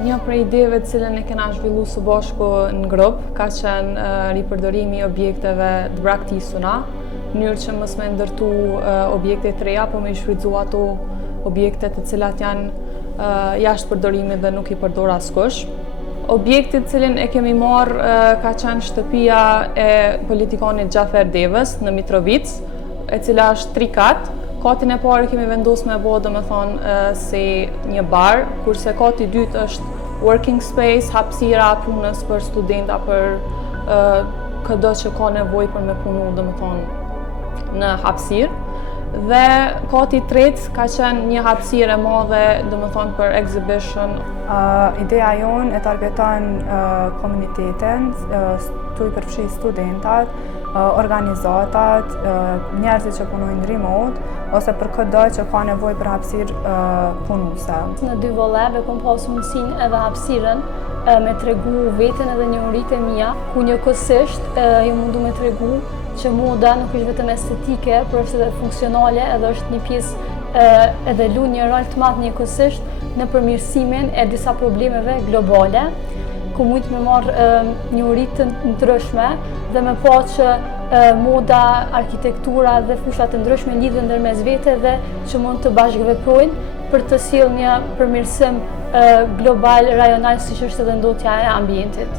Një prej ideve të cilën e kena zhvillu së bashku në grup ka qenë ripërdorimi i objekteve të braktisuna, në mënyrë që mos me ndërtu objekte të reja, po me i shfrytzu ato objekte të cilat janë jashtë përdorimit dhe nuk i përdor askush. Objekti të cilin e kemi marrë ka qenë shtëpia e politikanit Xhafer Devës në Mitrovic, e cila është 3 kat. Katin e parë kemi vendosur me bë domethënë si një bar, kurse kati i dytë është working space, hapësira punës për studenta, për çdo që ka nevojë për me punu domethënë në hapësirë. Dhe kati i tretë ka qenë një hapësirë e madhe domethënë për exhibition. Ideja jonë e targeton komunitetin, tu i përfshi studentat, organizatat, njerëzit që punojnë remote, ose për çdo që ka nevojë për hapësirë punuese. Në 2 vëllezër kam pasur mundësinë edhe hapësirën me tregu veten edhe njohuritë e mia, ku njëkohësisht ju mundu me tregu që moda nuk është vetëm estetike, por është edhe funksionale, edhe është një pjesë edhe lu një rol të madh njëkohësisht në përmirësimin e disa problemeve globale, ku mund me marrë njohuri të ndryshme dhe me pa që moda, arkitektura dhe fushat të ndryshme lidhen ndërmes vete dhe që mund të bashkëveprojnë për të sjellë një përmirësim global, rajonal, siç është edhe ndotja e ambientit.